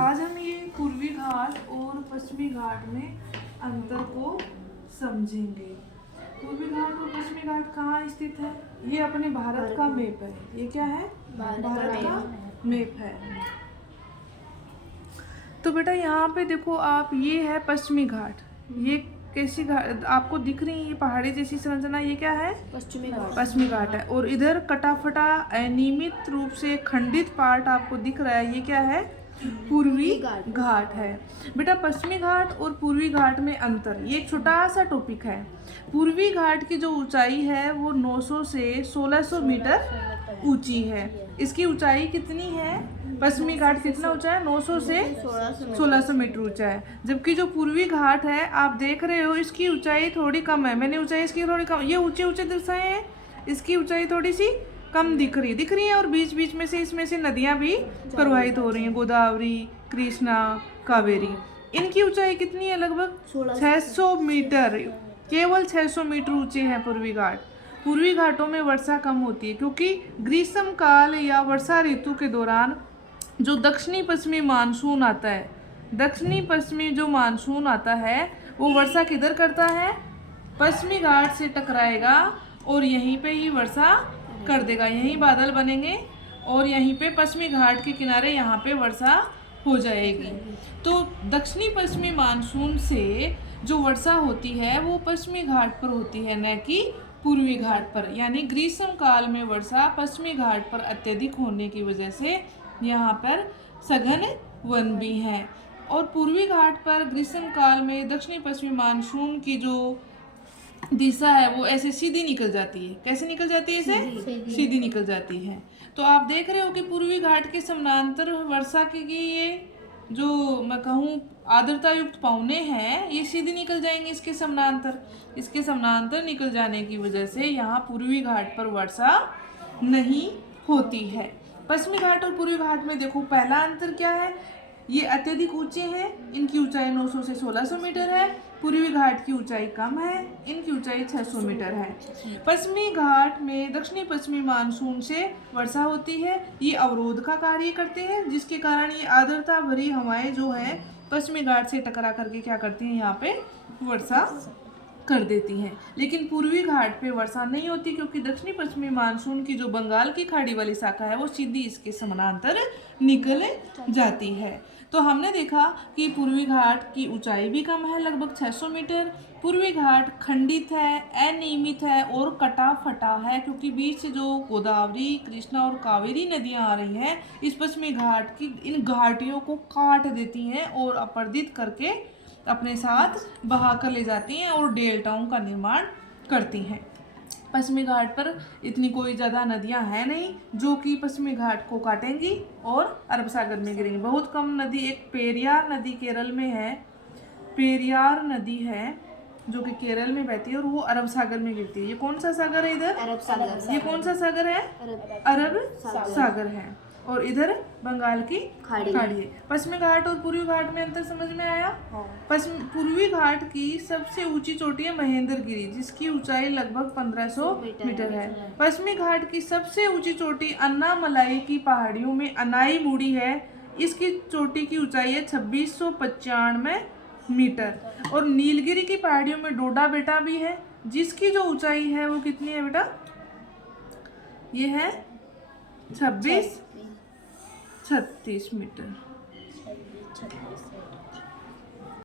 आज हम ये पूर्वी घाट और पश्चिमी घाट में अंतर को समझेंगे। पूर्वी घाट और पश्चिमी घाट कहाँ स्थित है? ये अपने भारत का मैप है। ये क्या है? भारत का मैप है। तो बेटा यहाँ पे देखो आप, ये है पश्चिमी घाट। ये कैसी घाट आपको दिख रही है? ये पहाड़ी जैसी संरचना, ये क्या है? पश्चिमी घाट। पश्चिमी घाट है। और इधर कटाफटा अनियमित रूप से खंडित पार्ट आपको दिख रहा है, ये क्या है? पूर्वी घाट है। बेटा पश्चिमी घाट और पूर्वी घाट में अंतर, ये एक छोटा सा टॉपिक है। पूर्वी घाट की जो ऊंचाई है वो 900 से 1600 मीटर ऊंची है। इसकी ऊंचाई कितनी है? पश्चिमी घाट कितना ऊंचा है? 900 से 1600 मीटर ऊंचा है। जबकि जो पूर्वी घाट है आप देख रहे हो, इसकी ऊंचाई थोड़ी कम है। मैंने ऊंचाई इसकी थोड़ी कम, ये ऊंचे ऊंचे दर्शाए हैं, इसकी ऊंचाई थोड़ी सी कम दिख रही है। और बीच बीच में से इसमें से नदियां भी प्रवाहित हो रही हैं, गोदावरी, कृष्णा, कावेरी। इनकी ऊंचाई कितनी है? लगभग 600 मीटर। केवल 600 मीटर ऊंचे हैं पूर्वी घाट। पूर्वी घाटों में वर्षा कम होती है क्योंकि ग्रीष्म काल या वर्षा ऋतु के दौरान जो दक्षिणी पश्चिमी मानसून आता है, दक्षिणी पश्चिमी जो मानसून आता है वो वर्षा किधर करता है? पश्चिमी घाट से टकराएगा और यहीं पे ही वर्षा कर देगा। यहीं बादल बनेंगे और यहीं पे पश्चिमी घाट के किनारे यहाँ पे वर्षा हो जाएगी। तो दक्षिणी पश्चिमी मानसून से जो वर्षा होती है वो पश्चिमी घाट पर होती है, न कि पूर्वी घाट पर। यानी ग्रीष्म काल में वर्षा पश्चिमी घाट पर अत्यधिक होने की वजह से यहाँ पर सघन वन भी हैं। और पूर्वी घाट पर ग्रीष्म काल में दक्षिणी पश्चिमी मानसून की जो दिशा है वो ऐसे सीधी निकल जाती है। कैसे निकल जाती है? ऐसे सीधी निकल जाती है। तो आप देख रहे हो कि पूर्वी घाट के समानांतर वर्षा की ये जो मैं कहूँ आर्द्रता युक्त पौने हैं, ये सीधी निकल जाएंगे इसके समानांतर। इसके समानांतर निकल जाने की वजह से यहाँ पूर्वी घाट पर वर्षा नहीं होती है। पश्चिमी घाट और पूर्वी घाट में देखो पहला अंतर क्या है? ये अत्यधिक ऊंचे हैं, इनकी ऊंचाई 900 से 1600 मीटर है। पूर्वी घाट की ऊंचाई कम है, इनकी ऊंचाई 600 मीटर है। पश्चिमी घाट में दक्षिणी पश्चिमी मानसून से वर्षा होती है। ये अवरोध का कार्य करते हैं, जिसके कारण ये आर्द्रता भरी हवाएं जो है पश्चिमी घाट से टकरा करके क्या करती हैं? यहाँ पे वर्षा कर देती हैं। लेकिन पूर्वी घाट पे वर्षा नहीं होती क्योंकि दक्षिणी पश्चिमी मानसून की जो बंगाल की खाड़ी वाली शाखा है वो सीधी इसके समानांतर निकल जाती है। तो हमने देखा कि पूर्वी घाट की ऊंचाई भी कम है, लगभग 600 मीटर। पूर्वी घाट खंडित है, अनियमित है और कटा फटा है क्योंकि बीच से जो गोदावरी, कृष्णा और कावेरी नदियां आ रही हैं, इस पश्चिमी घाट की इन घाटियों को काट देती हैं और अपर्दित करके अपने साथ बहा कर ले जाती हैं और डेल्टाओं का निर्माण करती हैं। पश्चिमी घाट पर इतनी कोई ज़्यादा नदियां हैं नहीं जो कि पश्चिमी घाट को काटेंगी और अरब सागर में गिरेंगी। बहुत कम नदी, एक पेरियार नदी केरल में है, पेरियार नदी है जो कि केरल में बहती है और वो अरब सागर में गिरती है। ये कौन सा सागर है इधर? अरब सागर। ये कौन सा सागर है? अरब सागर है। और इधर बंगाल की खाड़ी है। पश्चिमी घाट और पूर्वी घाट में अंतर समझ में आया? पूर्वी घाट की सबसे ऊंची चोटी है महेंद्रगिरी, जिसकी ऊंचाई लगभग 1500 मीटर है। पश्चिमी घाट की सबसे ऊंची चोटी अन्नामलाई की पहाड़ियों में अनाई बूढ़ी है। इसकी चोटी की ऊंचाई है 2695 मीटर। और नीलगिरी की पहाड़ियों में डोडा बेटा भी है, जिसकी जो ऊंचाई है वो कितनी है बेटा? ये है 36 मीटर।